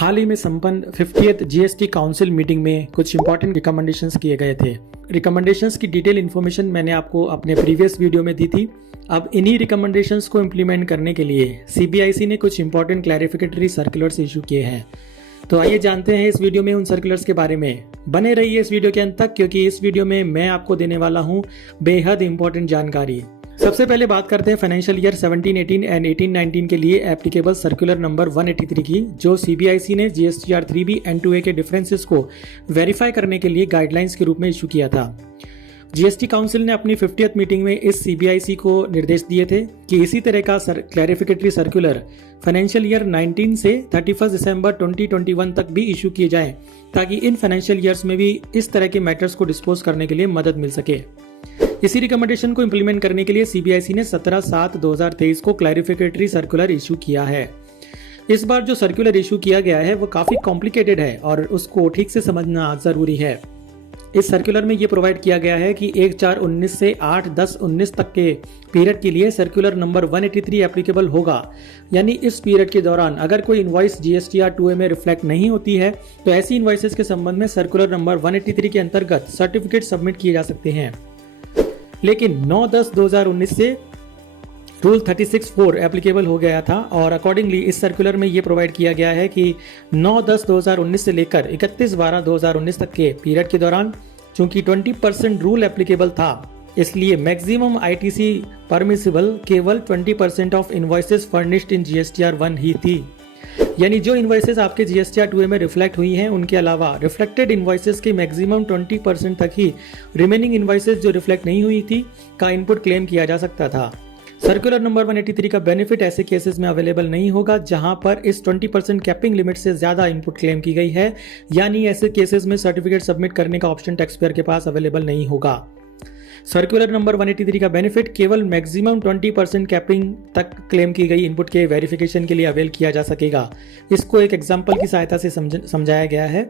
हाल ही में संपन्न 50th GST council meeting में कुछ इंपॉर्टेंट रिकमेंडेशंस किए गए थे। रिकमेंडेशंस की डिटेल इन्फॉर्मेशन मैंने आपको अपने प्रीवियस वीडियो में दी थी। अब इन्हीं रिकमेंडेशंस को इम्प्लीमेंट करने के लिए सीबीआईसी ने कुछ इंपॉर्टेंट क्लैरिफिकेटरी सर्कुलर्स इशू किए हैं। तो आइए जानते हैं इस वीडियो में उन सर्कुलर्स के बारे में। बने रहिए इस वीडियो के अंत तक, क्योंकि इस वीडियो में मैं आपको देने वाला हूँ बेहद इंपॉर्टेंट जानकारी। सबसे पहले बात करते हैं फाइनेंशियल ईयर 17-18 एंड 18-19 के लिए एप्लीकेबल सर्कुलर नंबर 183 की, जो सीबीआईसी ने जीएसटीआर 3B एंड 2A के डिफरेंसेस को वेरीफाई करने के लिए गाइडलाइंस के रूप में इशू किया था। जीएसटी काउंसिल ने अपनी 50th मीटिंग में इस सीबीआईसी को निर्देश दिए थे कि इसी तरह का क्लैरिफिकेटरी सर्कुलर फाइनेंशियल ईयर 19 से 31 दिसंबर 2021 तक भी इशू किए जाएं, ताकि इन फाइनेंशियल ईयर्स में भी इस तरह के मैटर्स को डिस्पोज करने के लिए मदद मिल सके। इसी रिकमेंडेशन को इंप्लीमेंट करने के लिए सीबीआईसी ने 17/7/2023 को क्लैरिफिकेटरी सर्कुलर इशू किया है। इस बार जो सर्कुलर इशू किया गया है वो काफी कॉम्प्लिकेटेड है और उसको ठीक से समझना जरूरी है। इस सर्कुलर में ये प्रोवाइड किया गया है कि 1/4/19 से 8/10/19 तक के पीरियड के लिए सर्कुलर नंबर 183 एप्लीकेबल होगा। यानी इस पीरियड के दौरान अगर कोई इनवॉइस जीएसटीआर 2A में रिफ्लेक्ट नहीं होती है तो ऐसी इनवॉइसेस के संबंध में सर्कुलर नंबर 183 के अंतर्गत सर्टिफिकेट सबमिट किए जा सकते हैं। लेकिन 9/10/2019 से रूल 36(4) एप्लीकेबल हो गया था और अकॉर्डिंगली इस सर्कुलर में ये प्रोवाइड किया गया है कि 9/10/2019 से लेकर 31/12/2019 तक के पीरियड के दौरान चूंकि 20% रूल एप्लीकेबल था, इसलिए मैक्सिमम आईटीसी परमिसिबल केवल 20% of invoices furnished in GSTR 1 ही थी। यानी जो इनवॉइसेस आपके जीएसटीआर 2A में रिफ्लेक्ट हुई हैं, उनके अलावा रिफ्लेक्टेड इनवॉइसेस के मैक्सिमम 20% तक ही रिमेनिंग इनवॉइसेस जो रिफ्लेक्ट नहीं हुई थी का इनपुट क्लेम किया जा सकता था। सर्कुलर नंबर 183 का बेनिफिट ऐसे केसेस में अवेलेबल नहीं होगा जहां पर इस 20% कैपिंग लिमिट से ज्यादा इनपुट क्लेम की गई है, यानी ऐसे केसेस में सर्टिफिकेट सबमिट करने का ऑप्शन टैक्स पेयर के पास अवेलेबल नहीं होगा। सर्कुलर नंबर 183 का बेनिफिट केवल मैक्सिमम 20% कैपिंग तक क्लेम की गई इनपुट के वेरिफिकेशन के लिए अवेल किया जा सकेगा। इसको एक एग्जांपल की सहायता से समझाया गया है।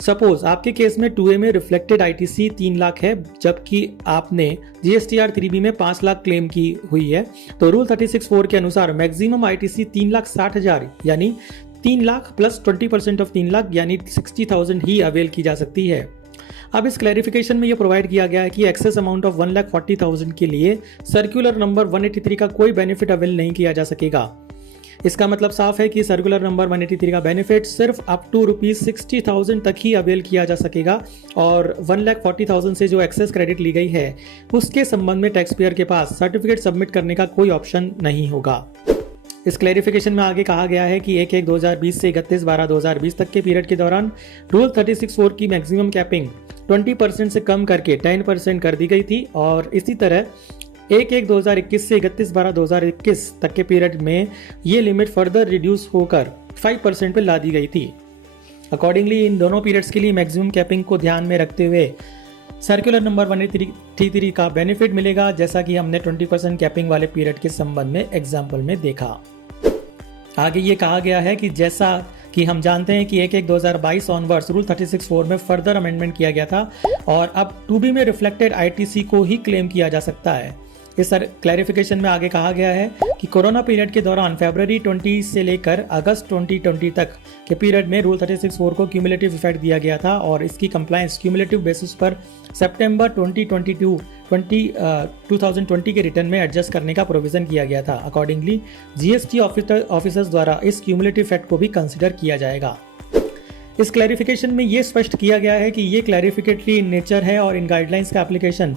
सपोज आपके केस में 2A में रिफ्लेक्टेड आईटीसी 3 लाख है, जबकि आपने जीएसटीआर 3B में 5 लाख क्लेम की हुई है, तो रूल 36(4) के अनुसार मैक्सिमम आईटीसी 3,60,000 यानी 3 लाख प्लस 20% ऑफ 3 लाख यानी 60,000 ही अवेल की जा सकती है। अब इस क्लैरिफिकेशन में यह प्रोवाइड किया गया है कि एक्सेस अमाउंट ऑफ 1,40,000 के लिए सर्कुलर नंबर 183 का कोई बेनिफिट अवेल नहीं किया जा सकेगा। इसका मतलब साफ है कि सर्कुलर नंबर 183 का बेनिफिट सिर्फ अप टू ₹60,000 तक ही अवेल किया जा सकेगा और 1,40,000 से जो एक्सेस क्रेडिट ली गई है उसके संबंध में टैक्स पेयर के पास सर्टिफिकेट सबमिट करने का कोई ऑप्शन नहीं होगा। इस क्लैरिफिकेशन में आगे कहा गया है कि 1/1/2020 से 31/12/2020 तक के पीरियड के दौरान रूल 36(4) की मैक्सिमम कैपिंग 20% से कम करके 10% कर दी गई थी और इसी तरह 1/1/2021 से 31/12/2021 तक के पीरियड में ये लिमिट फर्दर रिड्यूस होकर 5% पर ला दी गई थी। अकॉर्डिंगली इन दोनों पीरियड्स के लिए मैक्सिमम कैपिंग को ध्यान में रखते हुए सर्कुलर नंबर 183 का बेनिफिट मिलेगा, जैसा कि हमने 20% कैपिंग वाले पीरियड के संबंध में एग्जाम्पल में देखा। आगे ये कहा गया है कि जैसा कि हम जानते हैं कि 1/1/2022 ऑनवर्ड्स रूल 36(4) में फर्दर अमेंडमेंट किया गया था और अब 2B में रिफ्लेक्टेड आईटीसी को ही क्लेम किया जा सकता है। इस क्लैरिफिकेशन में आगे कहा गया है कि कोरोना पीरियड के दौरान फरवरी 20 से लेकर अगस्त 2020 तक के पीरियड में रूल 36(4) को क्यूमुलेटिव इफेक्ट दिया गया था और इसकी कंप्लायंस क्यूमुलेटिव बेसिस पर सितंबर 2020 के रिटर्न में एडजस्ट करने का प्रोविजन किया गया था। अकॉर्डिंगली जीएसटी ऑफिसर्स द्वारा इस क्यूमुलेटिव इफेक्ट को भी कंसिडर किया जाएगा। इस क्लैरिफिकेशन में ये स्पष्ट किया गया है कि ये क्लैरिफिकेटरी इन नेचर है और इन गाइडलाइंस का एप्लीकेशन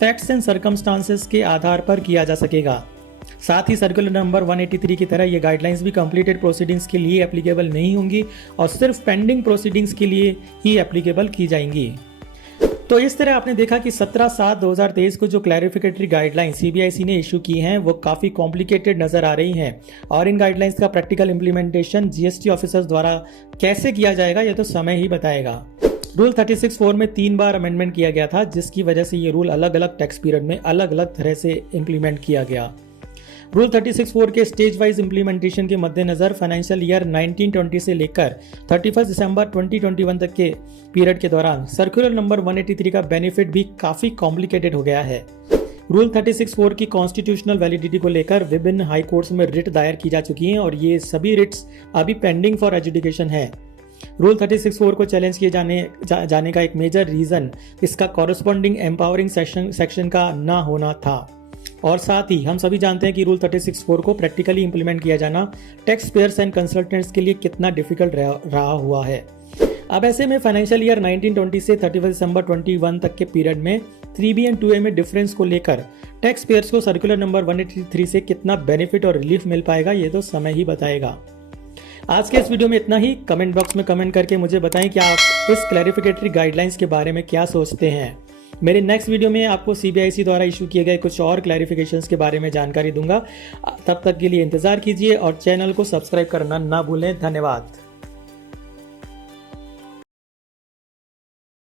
फैक्ट्स एंड सर्कमस्टांसेस के आधार पर किया जा सकेगा। साथ ही सर्कुलर नंबर 183 की तरह ये गाइडलाइंस भी कंप्लीटेड प्रोसीडिंग्स के लिए एप्लीकेबल नहीं होंगी और सिर्फ पेंडिंग प्रोसीडिंग्स के लिए ही एप्लीकेबल की जाएंगी। तो इस तरह आपने देखा कि 17/7/2023 को जो क्लैरिफिकेटरी गाइडलाइंस सीबीआईसी ने इशू की हैं वो काफ़ी कॉम्प्लिकेटेड नज़र आ रही हैं और इन गाइडलाइंस का प्रैक्टिकल इंप्लीमेंटेशन जीएसटी ऑफिसर्स द्वारा कैसे किया जाएगा ये तो समय ही बताएगा। रूल 36(4) में 3 बार अमेंडमेंट किया गया था, जिसकी वजह से ये रूल अलग अलग टैक्स पीरियड में अलग अलग तरह से इम्प्लीमेंट किया गया। रूल 36(4) के स्टेज वाइज इम्प्लीमेंटेशन के मद्देनजर फाइनेंशियल ईयर 1920 से लेकर 31 दिसंबर 2021 तक के पीरियड के दौरान सर्कुलर नंबर 183 का बेनिफिट भी काफ़ी कॉम्प्लिकेटेड हो गया है। रूल 36(4) की कॉन्स्टिट्यूशनल वैलिडिटी को लेकर विभिन्न हाई कोर्ट्स में रिट दायर की जा चुकी हैं और ये सभी रिट्स अभी पेंडिंग फॉर एजुडिकेशन है। रूल 36(4) को चैलेंज किए जाने का एक मेजर रीजन इसका कॉरस्पॉन्डिंग एम्पावरिंग सेक्शन का ना होना था और साथ ही हम सभी जानते हैं कि रूल 36(4) को प्रैक्टिकली इंप्लीमेंट किया जाना टैक्स पेयर्स एंड कंसल्टेंट्स के लिए कितना डिफिकल्ट रहा हुआ है। अब ऐसे में फाइनेंशियल ईयर 1920 से 31 दिसंबर 21 तक के पीरियड में 3B एंड 2A में डिफरेंस को लेकर टैक्स पेयर्स को सर्कुलर नंबर 183 से कितना बेनिफिट और रिलीफ मिल पाएगा ये तो समय ही बताएगा। आज के इस वीडियो में इतना ही। कमेंट बॉक्स में कमेंट करके मुझे बताएं कि आप इस क्लैरिफिकेटरी गाइडलाइंस के बारे में क्या सोचते हैं। मेरे नेक्स्ट वीडियो में आपको CBIC द्वारा इशू किए गए कुछ और क्लैरिफिकेशंस के बारे में जानकारी दूंगा। तब तक के लिए इंतजार कीजिए और चैनल को सब्सक्राइब करना ना भूलें। धन्यवाद।